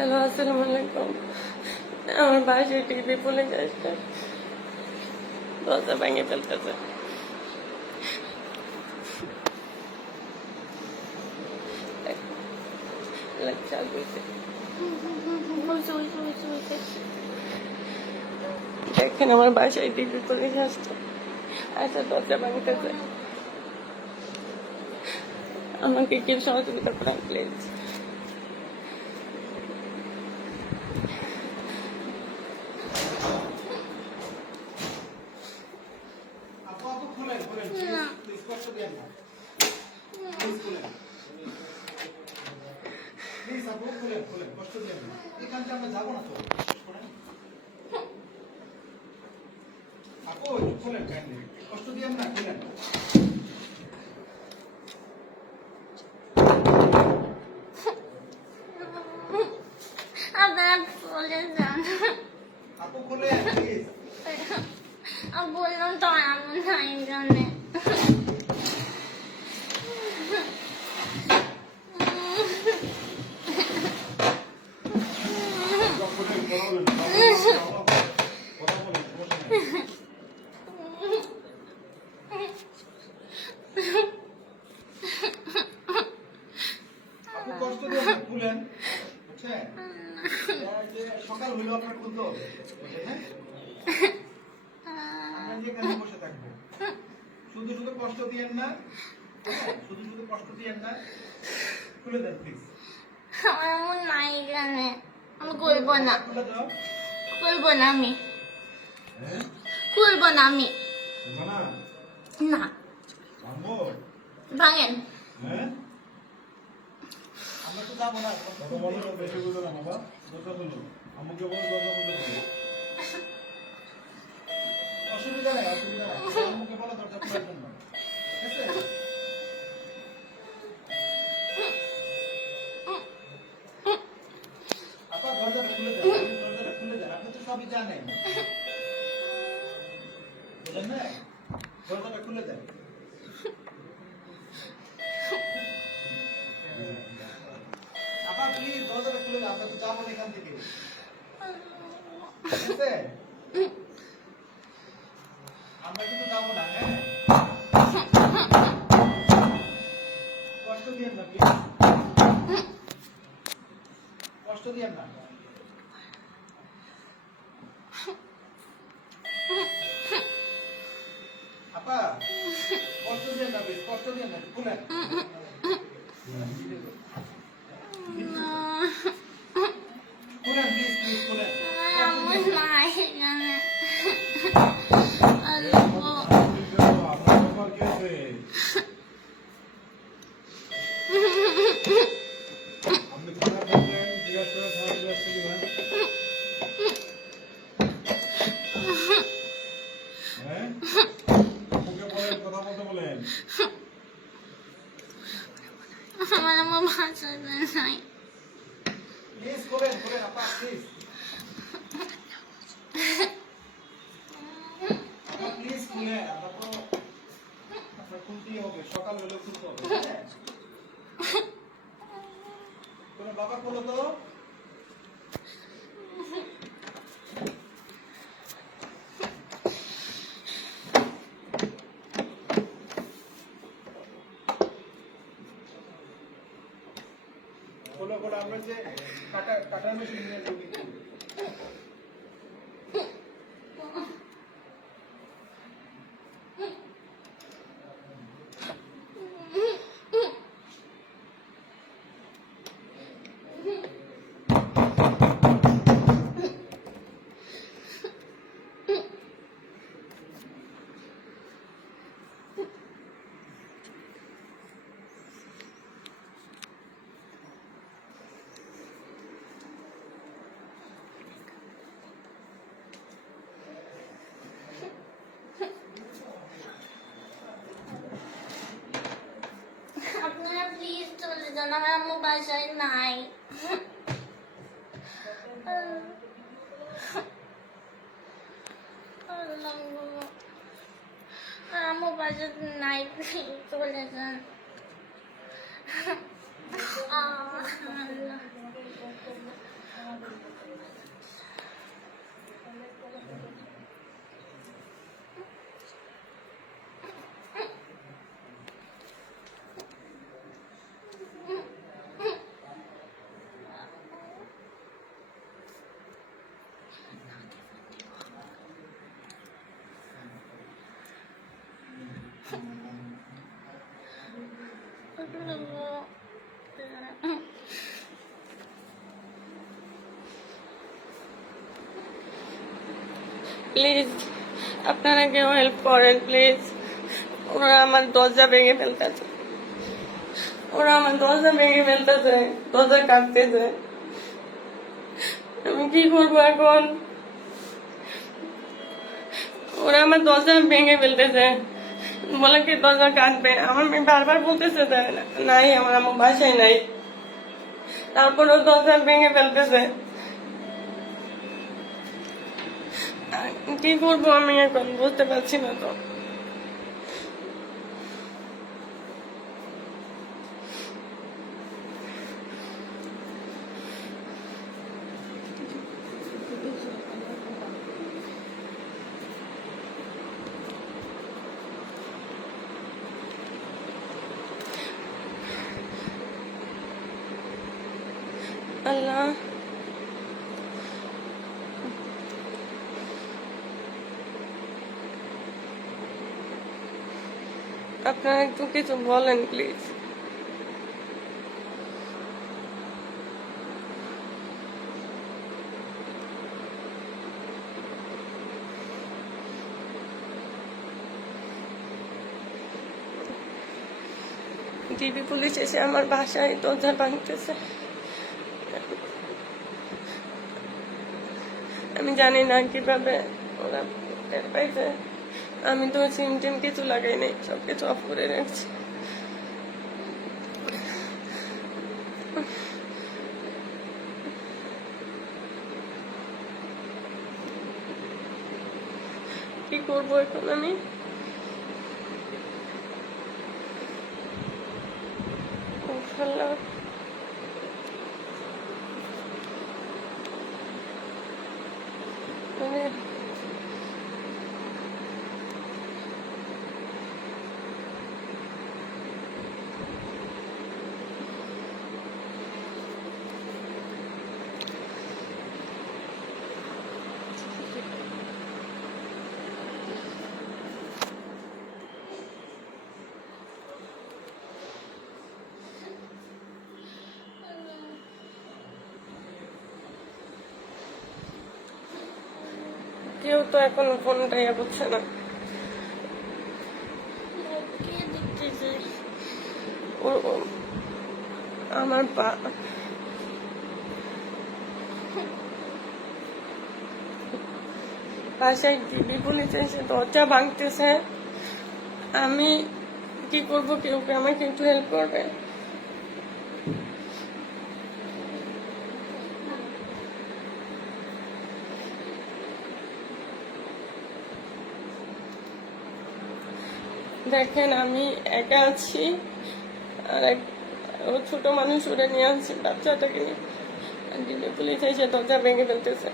Hello আসসালামু আলাইকুম আমার বাসায় টিভি বলে গেছে দরজা ভেঙে ফেলতেছে। দেখেন আমার বাসায় টিভি বলে আসছে আচ্ছা দরজা ভাঙতেছে। আমাকে কেউ সহযোগিতা করেন, প্লিজ। আপু খুলেন খুলেন না। প্লিজ কষ্ট দিয়েন না প্লিজ খুলেন প্লিজ আপু খুলেন খুলেন কষ্ট দিয়েন না এখান থেকে আমরা যাব না তো শোনেন আপু একটু খুলেন কাইন্ডলি কষ্ট দিয়েন না খুলেন আপনারা চলে যান আপু খুলেন প্লিজ আমি বললাম তো এমন না এখানে খুলেন বলেন কথা বলেন সমস্যা নেই আপু কষ্ট দিয়েন না খুলেন বুঝছেন? এই যে সকাল হইল আপনার খুলতে হবে হ্যাঁ আমরা যে এখানে বসে থাকব শুধু শুধু কষ্ট দিয়েন না। শুধু শুধু কষ্ট দিয়েন না। খুলে দেন প্লিজ আমার এমন নাই এখানে। আমি করব না। খুলে দাও। করব না আমি। হ্যাঁ? করব না আমি। না? ভাঙেন। হ্যাঁ? আমরা তো যাব না। কথা বলো না বেশি বুঝো না বাবা। দরজা খুলো আম্মুকে বলো দরজা খুলতে অসুবিধা নেই অসুবিধা নেই। আম্মুকে বলো জন্য সবই জানেন বুঝলেন না দরজাটা খুলে দেন আপা প্লিজ দরজাটা খুলে দেন আমরা তো যাব এখান থেকে আমরা কিন্তু যাব না হ্যাঁ কষ্ট দিয়েন না প্লিজ কষ্ট দিয়েন না। আপা কষ্ট দিয়েন না প্লিজ কষ্ট দিয়েন না খুলেন খুলেন প্লিজ প্লিজ খুলেন আমার আমার ভাষা নাই প্লিজ সকাল হলে খুলতে হবে বাবা খোলো তো? খোলো খোলো আমরা যে কাটা কাটার মেশিন নিয়ে যাব কিন্তু। আপনারা প্লিজ যান আমার আম্মু বাসায় নাই। আম্মু বাসায় নাই চলে যান। আল্লাহ। প্লিজ, আপনারা কেউ হেল্প করেন, প্লিজ। ওরা আমার দরজা ভেঙে ফেলতেছে। ওরা আমার দরজা ভেঙে ফেলতেছে, দরজা কাটতেছে। আমি কি করব এখন? ওরা আমার দরজা ভেঙে ফেলতেছে। বলে কি দরজা কাটবে? আমার মেয়ে বারবার বলতেছে নাই, আমার আমার বাসায় নাই। তারপরেও দরজা ভেঙে ফেলতেছে। কি করব আমি এখন? বুঝতে পারছি না তো। আল্লাহ। আপনারা একটু কিছু বলেন প্লিজ ডিবি পুলিশ এসে আমার বাসায় দরজা ভাঙতেছে। আমি জানি না কীভাবে ওরা টের পাইছে আমি তো সিম টিম কিছু লাগাই নাই সব কিছু অফ করে রাখছি কি করব এখন আমি আল্লাহ। কেউ তো এখন ফোনটা ইয়ে করছে না। আমার পা। বাসায় ডিবি পুলিশ এসে দরজা ভাঙতেছে। আমি কি করব? কেউ কি আমাকে একটু হেল্প করবে? দেখেন, আমি একা আছি। আর এক ও ছোটো মানুষ, ওরা নিয়ে আসছে বাচ্চাটাকে নিয়ে। পুলিশ এসে দরজা ভেঙে ফেলতেছে।